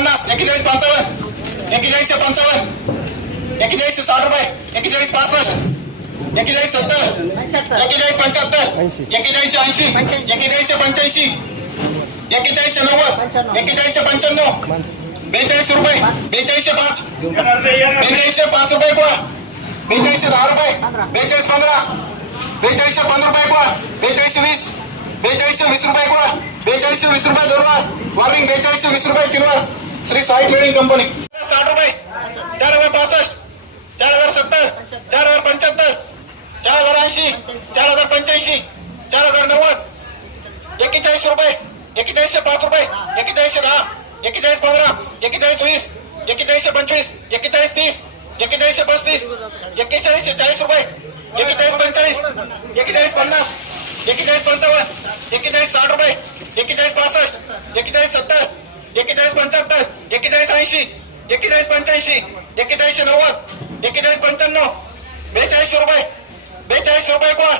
पन्नास एकेचाळीस पंचावन्न एकेचाळीसशे पंचावन्न एकेचाळीसशे साठ रुपये एकेचाळीस पासष्ट एकेचाळीस सत्तर एकेचाळीस पंच्याहत्तर एकेचाळीसशे ऐंशी एकेचाळीसशे पंच्याऐंशी एकेचाळीसशे नव्वद एकेचाळीसशे पंच्याण्णव बेचाळीसशे रुपये बेचाळीसशे पाच बेचाळीसशे पाच रुपये कोण बेचाळीसशे दहा रुपये बेचाळीस पंधरा बेचाळीसशे पंधरा रुपये कोण बेचाळीसशे वीस बेचाळीसशे वीस रुपये कोण बेचाळीसशे वीस रुपये दोन वर वॉर्निंग बेचाळीसशे वीस रुपये तीन वर श्री साई ट्रेडिंग कंपनी. साठ रुपये. चार हज़ार पासष्ट. चार हज़ार सत्तर. चार हज़ार पंच्याहत्तर. चार हज़ार ऐंशी. चार हज़ार पंच्याऐंशी. चार हज़ार नव्वद. एकेचाळीस रुपये. एकेचाळीसशे पाच रुपये. एकेचाळीसशे दहा. एकेचाळीस पंधरा. एकेचाळीस वीस. एकेचाळीसशे पंचवीस. एकेचाळीस तीस. एकेचाळीसशे पस्तीस. एकेचाळीसशे चाळीस रुपये. एकेचाळीस पंचेचाळीस एकेचाळीस पन्नास. एकेचाळीस पंचावन्न. एकेचाळीस साठ रुपये. एकेचाळीस पासष्ट. एकेचाळीस सत्तर. एकेचाळीस पंच्याहत्तर एकेचाळीस ऐंशी एकेचाळीस पंच्याऐंशी एकेचाळीसशे नव्वद एकेचाळीस पंच्याण्णव बेचाळीसशे रुपये बेचाळीसशे रुपये कोण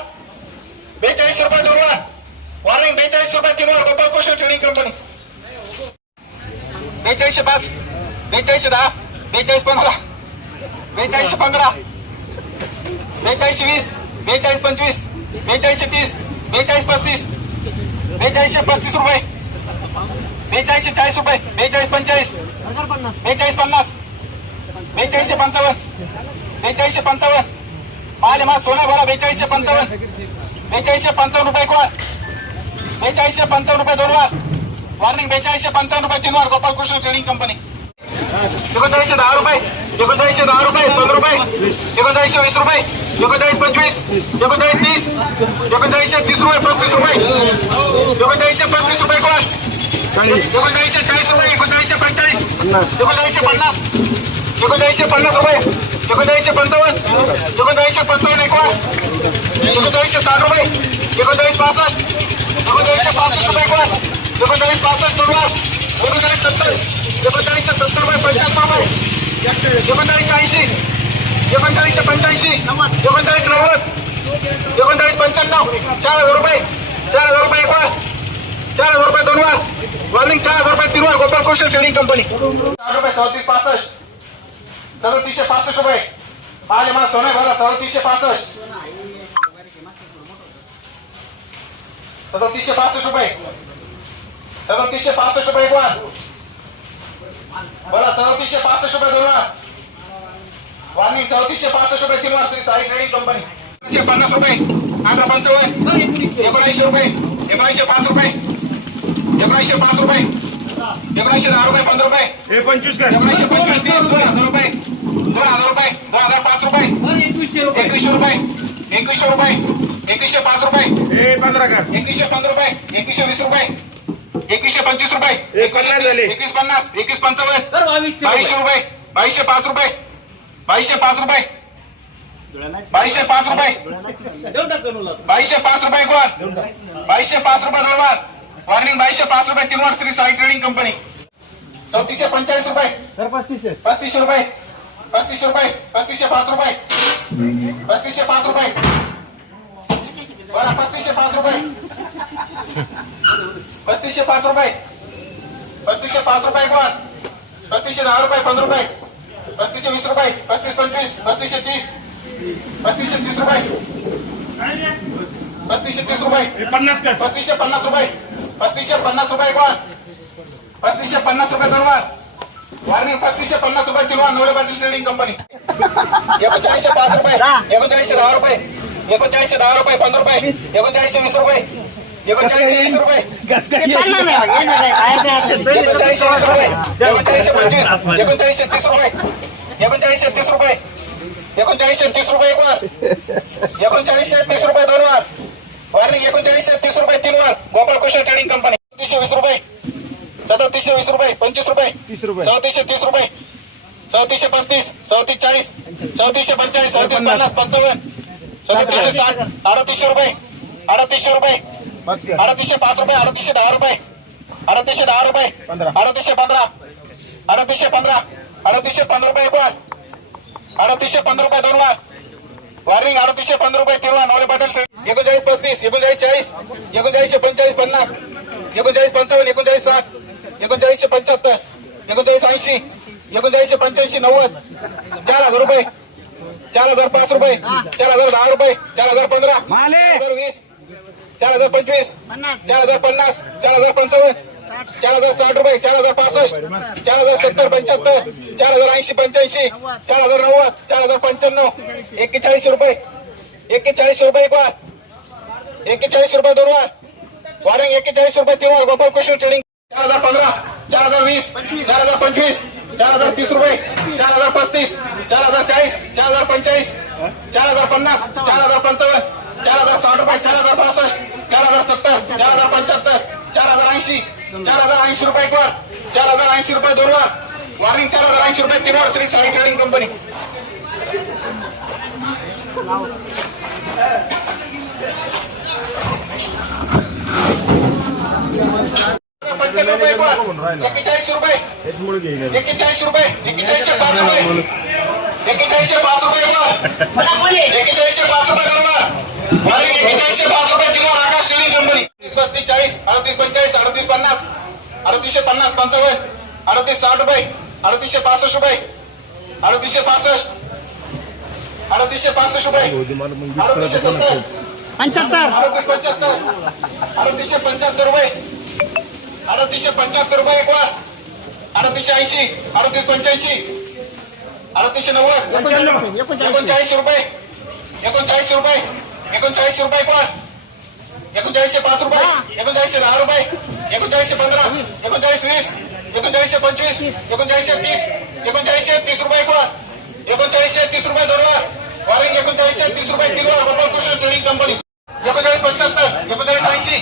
बेचाळीसशे रुपये दोन वर वॉर्निंग बेचाळीसशे रुपये तीन वर गोपाळ ट्रेडिंग कंपनी बेचाळीसशे पाच बेचाळीसशे दहा बेचाळीस पंधरा बेचाळीसशे पंधरा बेचाळीसशे वीस बेचाळीस पंचवीस बेचाळीसशे तीस बेचाळीस पस्तीस बेचाळीसशे पस्तीस रुपये बेचाळीसशे चाळीस रुपये, बेचाळीस पंचेचाळीस बेचाळीस पन्नास. बेचाळीसशे पंचावन्न. बेचाळीसशे पंचावन्न. माल मा सोना भरा, बेचाळीसशे पंचावन्न. बेचाळीसशे पंचावन्न रुपये कोण? बेचाळीसशे पंचावन्न रुपये दोन वार. वॉर्निंग बेचाळीसशे रुपये तीन गोपाल कृष्ण ट्रेडिंग कंपनी पस्तीस रुपये. पस्तीस रुपये एकोणचाळीसशे चाळीस रुपये एकोणचाळीसशे पंचेचाळीस एकोणचाळीसशे पन्नास. एकोणचाळीसशे पन्नास रुपये. एकोणचाळीसशे पंचावन्न. एकोणचाळीसशे पंचावन्न एक वर. एकोणचाळीसशे साठ रुपये. एकोणचाळीस पासष्ट. एकोणचाळीसशे पासष्ट रुपये कोण एकोणचाळीस पासष्ट दोन एकोणचाळीस सत्तर. एकोणचाळीसशे सत्तर रुपये पंच्याहत्तर रुपये. एकोणचाळीसशे ऐंशी. एकोणचाळीसशे पंच्याऐंशी. एकोणचाळीस नव्वद. एकोणचाळीस पंच्याण्णव. चार हज़ार रुपये. चार हज़ार रुपये एक वर. चार हज़ार रुपये दोन वर. वर्निंग चार हजार रुपये तिरुवार गोपाल कौशल ट्रेडिंग कंपनी साठ रुपये सदतीस पासष्ट. सदतीसशे पासष्ट रुपये. माल मला सोन्या भरा सदतीसशे पासष्ट. सदतीसशे पासष्ट रुपये. सदतीसशे पासष्ट रुपये एक वर. बोला सदतीसशे पासष्ट रुपये दोन वर. वाणी चौतीसशे पासष्ट रुपये तीन श्री साई ट्रेडिंग कंपनी पन्नास रुपये. अठरा पंचावन्न एकोणऐंशी रुपये. एकोणऐंशी पाच रुपये. एकोणऐंशी पाच रुपये. एकोणऐंशी दहा रुपये पंधरा रुपये. हे पंचवीस कर. एकोणऐंशी पंचवीस तीस दोन हजार रुपये. दोन हजार रुपये दोन हजार पाच रुपये. एकवीसशे रुपये. एकवीसशे रुपये. एकवीसशे पाच रुपये. हे पंधरा कर. एकवीसशे पंधरा रुपये. एकवीसशे वीस रुपये. एकवीसशे पंचवीस रुपये. एक पन्नास झाले. एकवीस पन्नास एकवीस पंचावन्न. बावीसशे रुपये. बावीसशे पाच रुपये. बावीसशे पाच रुपये. बावीसशे पाच रुपये. बावीसशे पाच रुपये कोण? बावीसशे पाच रुपये दोन वार वॉर्निंग बावीसशे पाच रुपये तीन वार श्री साई ट्रेडिंग कंपनी चौतीसशे पंचाळीस रुपये. पस्तीसशे. रुपये. पस्तीसशे रुपये. पस्तीसशे पाच रुपये. पस्तीसशे पाच रुपये. बरं पस्तीसशे पाच रुपये. पस्तीसशे पाच रुपये. पस्तीसशे पाच रुपये कोण पस्तीसशे दहा रुपये पंधरा रुपये. पस्तीसशे वीस रुपये. पस्तीस पंचवीस. पस्तीसशे तीस. पस्तीसशे तीस रुपये. पस्तीसशे तीस रुपये. पन्नास कर. पस्तीसशे पन्नास रुपये. पस्तीसशे पन्नास रुपये कोण पस्तीसशे पन्नास रुपये दोनवार वार्निंग पस्तीसशे पन्नास रुपये तीनवार नवरे पाटील ट्रेडिंग कंपनी एकोणचाळीसशे पाच रुपये एकोणचाळीसशे दहा रुपये एकोणचाळीसशे दहा रुपये पंधरा रुपये एकोणचाळीसशे वीस रुपये एकोणचाळीसशे वीस रुपये. एकोणचाळीसशे वीस रुपये एकोणचाळीसशे पंचवीस एकोणचाळीसशे तीस रुपये एकोणचाळीसशे तीस रुपये एकोणचाळीसशे तीस रुपये एक वार एकोणचाळीसशे तीस रुपये दोन वार वार्निंग एकोणचाळीसशे तीस रुपये तीन वार. गोपाळ कृष्ण ट्रेडिंग कंपनी तीसशे वीस रुपये. सदतीसशे वीस रुपये. पंचवीस रुपये. तीस रुपये. चौतीसशे तीस रुपये. चौतीसशे पस्तीस चौतीस चाळीस चौतीसशे पंचाळीस चौतीस पन्नास पंचावन्न. सदतीसशे साठ अडतीसशे रुपये. अडतीसशे रुपये. अडतीसशे पाच रुपये अडतीसशे दहा रुपये. अडतीसशे दहा रुपये. अडतीसशे पंधरा. अडतीसशे पंधरा. अडतीसशे पंधरा रुपये एक वार. अडतीसशे पंधरा रुपये दोन वार. वार्निंग अडतीसशे पंधरा रुपये तीन वार नवरे पाटील. एकोणचाळीस पस्तीस एकोणचाळीस चाळीस एकोणचाळीसशे पंचाळीस पन्नास एकोणचाळीस पंचावन्न एकोणचाळीस साठ एकोणचाळीसशे पंच्याहत्तर एकोणचाळीस ऐंशी एकोणचाळीसशे पंच्याऐंशी नव्वद चार हजार रुपये चार हजार पाच रुपये चार हजार दहा रुपये चार हजार पंधरा चार हजार वीस चार हजार पंचवीस चार हजार पन्नास चार हजार पंचावन्न चार हजार साठ रुपये चार हजार पासष्ट चार हजार सत्तर पंच्याहत्तर चार हजार ऐंशी पंच्याऐंशी चार हजार नव्वद चार हजार पंच्याण्णव एक्केचाळीस रुपये एक्केचाळीस रुपये एक वार एक्केचाळीस रुपये दोन वार वारंग एक्केचाळीस रुपये तीन वार गोपाल कृष्ण ट्रेडिंग चार हजार पंधरा चार हजार वीस चार हजार पंचवीस चार हजार तीस रुपये चार हजार पस्तीस चार हजार चाळीस चार हजार पंचेचाळीस चार हजार पन्नास चार हजार पंचावन्न चार हजार साठ रुपये चार हजार पासष्ट चार हजार सत्तर चार हजार पंच्याहत्तर चार हजार ऐंशी चार हजार ऐंशी रुपये एक वार चार हजार ऐंशी रुपये दोन वार वारिंग चार हजार ऐंशी रुपये तीन वार श्री साई ट्रेडिंग कंपनी पंच्याण्णव रुपये एक वार एक्केचाळीस रुपये. एक्केचाळीस रुपये. एक्केचाळीसशे पाच रुपये. एक्केचाळीसशे पाच रुपये एक वार एक्केचाळीसशे पाच रुपये करणार वारी एक्केचाळीसशे पाच रुपये दिलो आकाश तीस पस्तीस चाळीस अडतीस पंचेचाळीस अडतीस पन्नास अडतीसशे पन्नास पंचावन्न अडतीस साठ रुपये अडतीसशे पासष्ट रुपये अडतीसशे पासष्ट अडतीसशे पासष्ट रुपये अडतीसशे सत्तर पंच्याहत्तर. अडतीस पंच्याहत्तर अडतीसशे पंच्याहत्तर रुपये अडतीसशे पंच्याहत्तर रुपये एक वार अडतीसशे ऐंशी अडतीस पंच्याऐंशी अडतीसशे नव्वद एकोणचाळीस एकोणचाळीस. एकोणचाळीसशे रुपये एकोणचाळीसशे रुपये एकोणचाळीसशे रुपये कोण एकोणचाळीसशे पाच रुपये एकोणचाळीसशे दहा रुपये एकोणचाळीसशे पंधरा एकोणचाळीस वीस एकोणचाळीसशे पंचवीस एकोणचाळीसशे तीस एकोणचाळीसशे तीस रुपये कोण एकोणचाळीसशे तीस रुपये दोन वार वारिंग एकोणचाळीसशे तीस रुपये तीन वार गोपाळ कृष्ण ट्रेडिंग कंपनी एकोणचाळीस पंच्याहत्तर एकोणचाळीस ऐंशी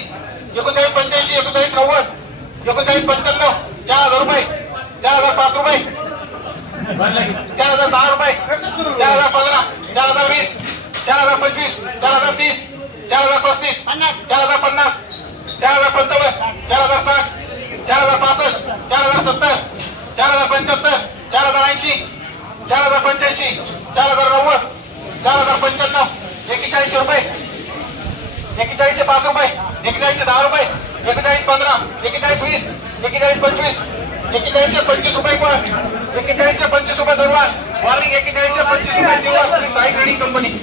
एकोणचाळीस पंच्याऐंशी एकोणचाळीस नव्वद एकोणचाळीस पंच्याण्णव चार हजार रुपये चार हजार पाच रुपये चार हजार दहा रुपये चार हजार पंधरा चार हजार वीस चार हजार पंचवीस चार हजार तीस चार हज़ार पस्तीस चार हज़ार पन्नास चार हज़ार पंचावन्न चार हज़ार साठ चार हज़ार पासष्ट चार हज़ार सत्तर चार हज़ार पंच्याहत्तर चार हज़ार ऐंशी चार हज़ार पंच्याऐंशी चार हज़ार नव्वद चार हज़ार पंच्याण्णव एकेचाळीसशे रुपये एकेचाळीसशे पाच रुपये एकेचाळीसशे दहा रुपये एकेचाळीस पंधरा एकेचाळीस वीस एकेचाळीस पंचवीस एकेचाळीसशे पंचवीस रुपये एक वार एकेचाळीसशे पंचवीस रुपये दोन वार एकेचाळीसशे पंचवीस रुपये तीन साई ट्रेडिंग कंपनी